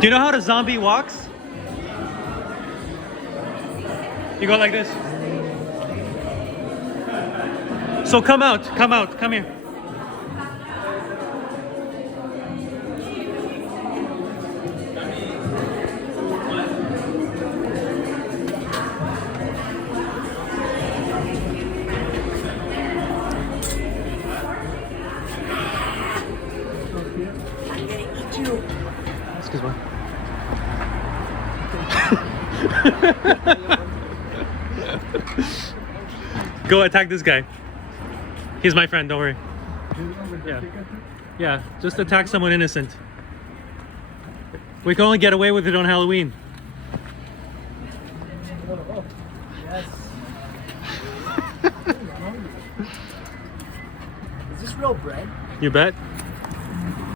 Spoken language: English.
Do you know how the zombie walks? You go like this. So come out, come here. Excuse me. Go attack this guy. He's my friend, don't worry. Yeah. Yeah, just attack someone innocent. We can only get away with it on Halloween. Yes. Is this real bread? You bet.